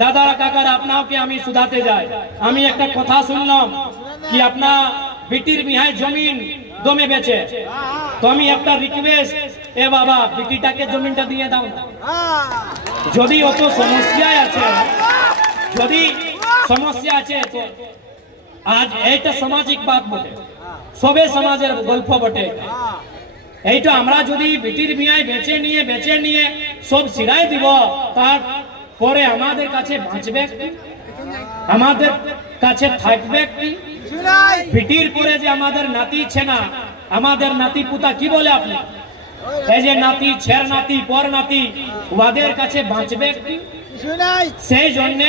দাদারা কাকারা আপনাকে আমি শুধাতে যাই। আমি একটা কথা শুনলাম কি আপনার বিটির বিহায় জমিন দমে বেচে, তো আমি একটা রিকোয়েস্ট, এ বাবা বিটিটাকে জমিনটা দিয়ে দাও না। যদি অত সমস্যায় আছে, যদি সমস্যা আছে, তো আজ এইটা সামাজিক বাত বটে, সবে সমাজের গল্প বটে। এইটা আমরা যদি বিটির বিয়ায় বেচে নিয়ে সব সিরাই দিব, তারপরে আমাদের কাছে বাঁচবে কি, আমাদের কাছে থাকবে কি? বিটির পরে যে আমাদের নাতি ছেনা, আমাদের নাতি পুতা কি বলে আপনি, এই যে নাতি ছের নাতি পর নাতি, ওদের কাছে বাঁচবে কি? সেই জন্য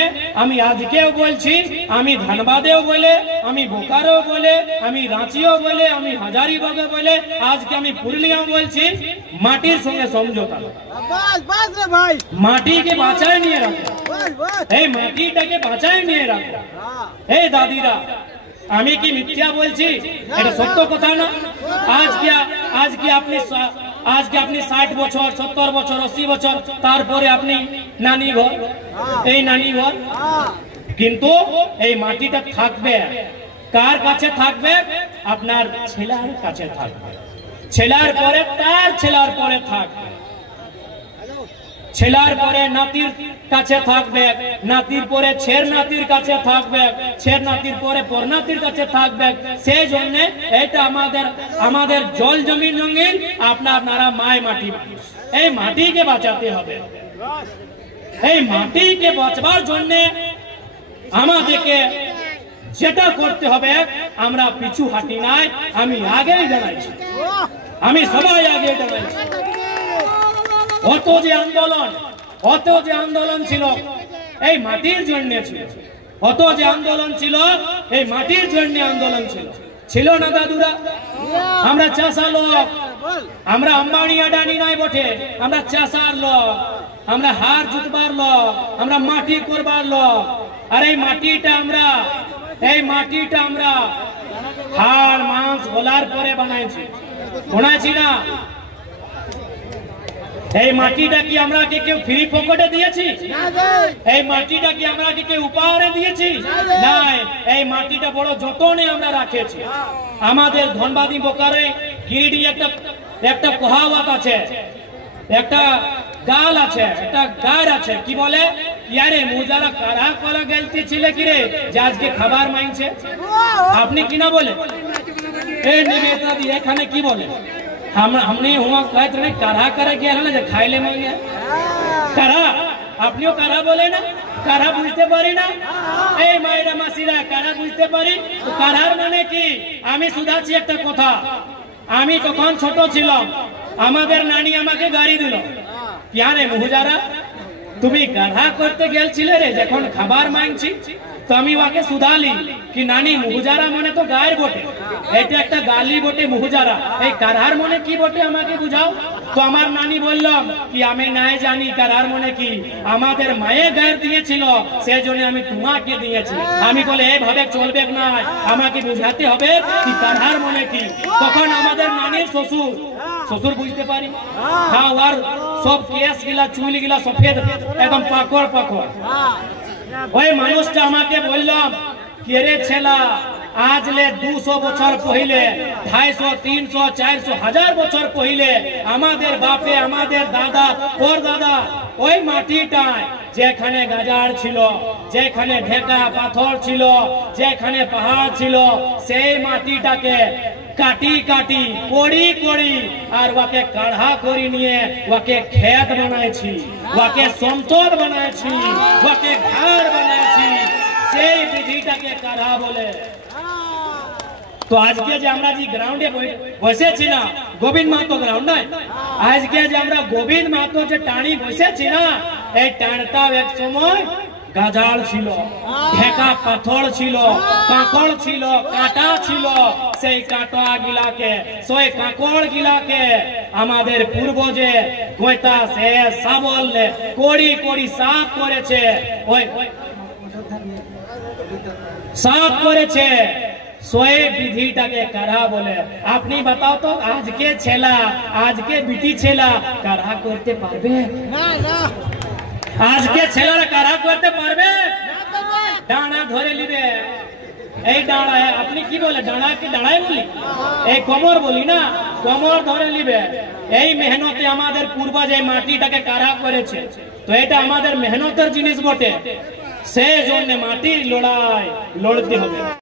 আমি আজকেও বলছি, আমি ধানবাদেও বলে, আমি বোকারও বলে, আমি রাঁচিও বলে, আমি হাজারিবাগে বলে, আজকে আমি পুরুলিয়াও বলছি, মাটির সঙ্গে সমঝোতা, মাটিকে বাঁচায় নিয়ে রাখো, এই মাটিটাকে বাঁচায় নিয়ে রাখো। এই দাদিরা, আমি কি মিথ্যা বলছি? এটা সত্য কথা না? আজকে আপনি 60 বছর 70 বছর 80 বছর, তারপরে আপনি নানি ঘর, এই নানি ঘর, কিন্তু এই মাটিটা থাকবে কার কাছে? থাকবে আপনার ছেলের কাছে থাকবে, ছেলের পরে তার ছেলের পরে থাকবে, ছেলের পরে নাতির কাছে থাকবে, নাতির পরে ছের নাতির কাছে থাকবে, ছের নাতির পরে পর নাতির কাছে থাকবে। সেই জন্য এটা আমাদের জল জমি রঙিন, আপনারা মায় মাটি, এই মাটিকে বাঁচাতে হবে। এই মাটিকে বাঁচবার জন্য আমাদেরকে যেটা করতে হবে, আমরা পিছু হাঁটি নাই, আমি আগেই জানাইছি, আমি সবাই আগে জানাইছি। অত যে আন্দোলন ছিল এই মাটির জন্য ছিল, অত যে আন্দোলন ছিল এই মাটির জন্য আন্দোলন ছিল না দাদুরা? আমরা চাষার লোক, আমরা আম্বানি আডানি নাই বটে, আমরা চাষার লোক, আমরা হার জুতবার লোক, আমরা মাটি করবার লোক। আর এই মাটিটা আমরা হাড় মাংস গলার পরে বানাইছি না। এই মাটিটা কি আমরা কেউ ফ্রি পকেটে দিয়েছি? এই মাটিটা কি আমরা কেউ উপহারে দিয়েছি? নাই, এই মাটিটা বড় যতনে আমরা রাখেছি। আমাদের ধনবাদী বোকারে গিরিডি একটা কহাওয়াত আছে, একটা গাল আছে, একটা গার আছে, কি বলে, ইয়ারে মুজারা কারা করা গেলতে ছিলে কি রে যে আজকে খাবার মাইনছে? আপনি কিনা বলে এই নেতা দিয়ে এখানে কি বলে, हमने हुआ कहते नहीं काढ़ा करे गया है ना, जो खाई ले मांगे काढ़ा, আপনিও কারা বলে না? কারা বুঝতে পারি না? এই মায়েরা মাসিরা কারা বুঝতে পারি? কারার মানে কি? আমি শুধাচ্ছি একটা কথা, আমি তখন ছোট ছিলাম, আমাদের নানি আমাকে গাড়ি দিল, ইয়ারে মুহুজারা তুমি কাঢ়া করতে গেলছিলে রে যখন খাবার মাংছি, তো আমি ওকে শুধালি কি নানি মুহুজারা মানে তো গায়ের বটে, এটা একটা গালি বটে মুহুজারা, এই কাঢ়ার মনে কি বটে আমাকে বুঝাও। তো আমার নানি বললাম কি আমি নাই জানি কাঢ়ার মনে কি, আমাদের মায়ে গায়ের দিয়েছিল সেই জন্য আমি তোমাকে দিয়েছি। আমি বলে এইভাবে চলবে না, আমাকে বুঝাতে হবে কি কাঢ়ার মনে কি। তখন আমাদের নানির শ্বশুর বুঝতে পারি, হ্যাঁ ওর সব কেস গিলা চুল গিলা সফেদ একদম পাকড়, ওই মানুষটা আমাকে বললাম কে রে ছেলা, আজ লে 200 বছর পहिले, 250, 300, 400, 1000 বছর পहिले আমাদের বাপে, আমাদের দাদা পর দাদা ওই মাটিটায় যেখানে গাজার ছিল, যেখানে ঢেকা পাথর ছিল, যেখানে পাহাড় ছিল, সেই মাটিটাকে কাটি করি আর ওকে কাঢ়া করে নিয়ে ওকে খেত বানাইছি, ওকে সমতল বানাইছি, ওকে ঘর বানাইছি, সেই বিধিটাকে কাঢ়া বলে। তো আজকে যে আমরা যে গ্রাউন্ডে বসেছি না, গোবিন্দ মাহাতো গ্রাউন্ড নয়, আজকে যে আমরা গোবিন্দ মাহাতো যে টানি বসেছি না, এই টানটাও এক সময় গাজাল ছিল, ঢেকা পাথর ছিল, কাঁকড় ছিল, কাঁটা ছিল, সেই কাঁটা গিলাকে, সেই কাঁকড় গিলাকে আমাদের পূর্বজে গোয়তা সে শাবল করি সাফ করেছে, ওই সাফ করেছে, সোয়ে বিধিটাকে কাঢ়া বলে। আপনি বাতাও তো আজকে ছেলা, আজকে বিটি ছেলা কাঢ়া করতে পারবে? আজকে ছেলেরা কাঢ়া করতে পারবে? এই দাঁড়ায়, আপনি কি বলে দাঁড়াকে দাঁড়ায় বলি, এই কোমর বলি না, কোমর ধরে নিবে। এই মেহনতে আমাদের পূর্বজ এই মাটিটাকে কারা করেছে, তো এটা আমাদের মেহনতের জিনিস বটে, সেই জন্য মাটির লড়াই লড়তে হবে।